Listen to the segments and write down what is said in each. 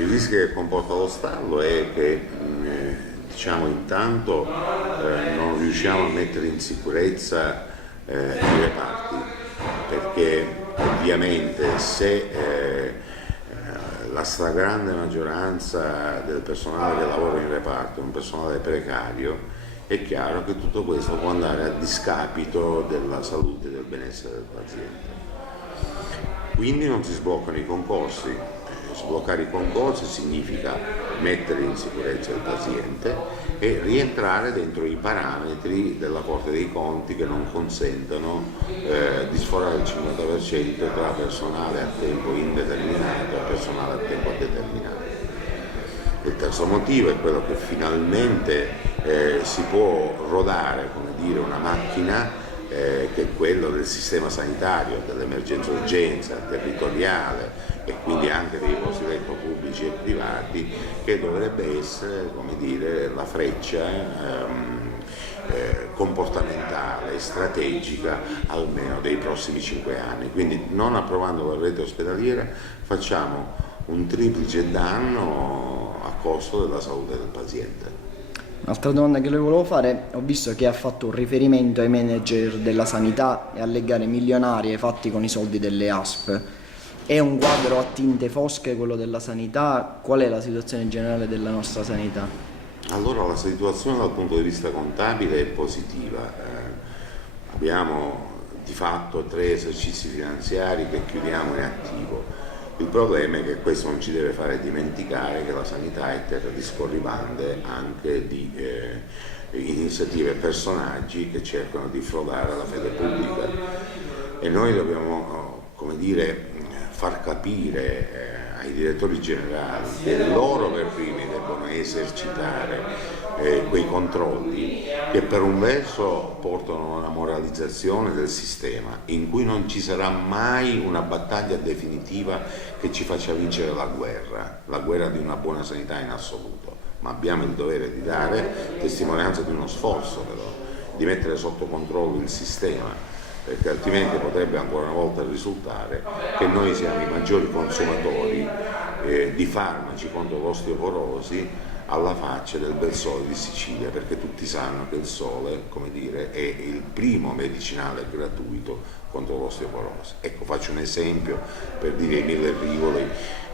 Il rischio che comporta lo stallo è che diciamo intanto non riusciamo a mettere in sicurezza i reparti, perché ovviamente se la stragrande maggioranza del personale che lavora in reparto è un personale precario, è chiaro che tutto questo può andare a discapito della salute e del benessere del paziente. Quindi non si sbloccano i concorsi. Sbloccare i concorsi significa mettere in sicurezza il paziente e rientrare dentro i parametri della Corte dei Conti che non consentono di sforare il 50% tra personale a tempo indeterminato e personale a tempo determinato. Il terzo motivo è quello che finalmente si può rodare, come dire, una macchina che è quello del sistema sanitario, dell'emergenza urgenza territoriale e quindi anche dei posti letto pubblici e privati, che dovrebbe essere, come dire, la freccia comportamentale, strategica almeno dei prossimi 5 anni. Quindi non approvando la rete ospedaliera facciamo un triplice danno a costo della salute del paziente. Un'altra domanda che le volevo fare, ho visto che ha fatto un riferimento ai manager della sanità e alle gare milionarie fatti con i soldi delle ASP. È un quadro a tinte fosche quello della sanità? Qual è la situazione generale della nostra sanità? Allora, la situazione dal punto di vista contabile è positiva. Abbiamo di fatto 3 esercizi finanziari che chiudiamo in attivo. Il problema è che questo non ci deve fare dimenticare che la sanità è terra di scorribande anche di iniziative e personaggi che cercano di frodare la fede pubblica, e noi dobbiamo, come dire, far capire ai direttori generali che loro per primi debbono esercitare quei controlli che per un verso portano a una moralizzazione del sistema in cui non ci sarà mai una battaglia definitiva che ci faccia vincere la guerra di una buona sanità in assoluto, ma abbiamo il dovere di dare testimonianza di uno sforzo però, di mettere sotto controllo il sistema, perché altrimenti potrebbe ancora una volta risultare che noi siamo i maggiori consumatori di farmaci contro l'osteoporosi alla faccia del bel sole di Sicilia, perché tutti sanno che il sole, come dire, è il primo medicinale gratuito contro l'osteoporosi. Ecco, faccio un esempio per dire i 1000 rivoli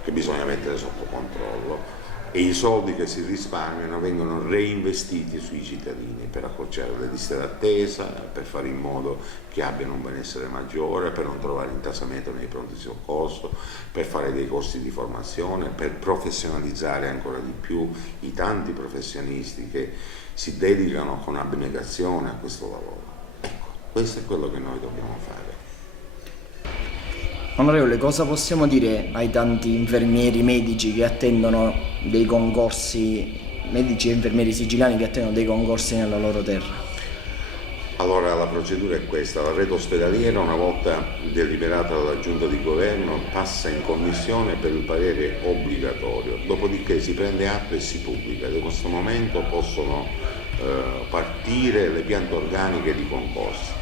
che bisogna mettere sotto controllo, e i soldi che si risparmiano vengono reinvestiti sui cittadini per accorciare le liste d'attesa, per fare in modo che abbiano un benessere maggiore, per non trovare intasamento nei pronti soccorso, per fare dei corsi di formazione, per professionalizzare ancora di più i tanti professionisti che si dedicano con abnegazione a questo lavoro. Ecco, questo è quello che noi dobbiamo fare. Onorevole, cosa possiamo dire ai tanti infermieri medici che attendono dei concorsi, medici e infermieri siciliani che attendono dei concorsi nella loro terra? Allora, la procedura è questa: la rete ospedaliera, una volta deliberata dalla Giunta di Governo, passa in commissione per il parere obbligatorio, dopodiché si prende atto e si pubblica. Da questo momento possono partire le piante organiche di concorsi.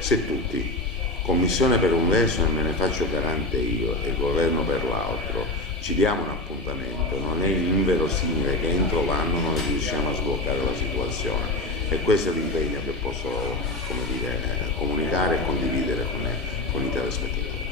Se tutti, Commissione per un verso, e me ne faccio garante io, e Governo per l'altro, ci diamo un appuntamento, non è inverosimile che entro l'anno noi riusciamo a sbloccare la situazione, e questo è l'impegno che posso, come dire, comunicare e condividere con i telespettatori.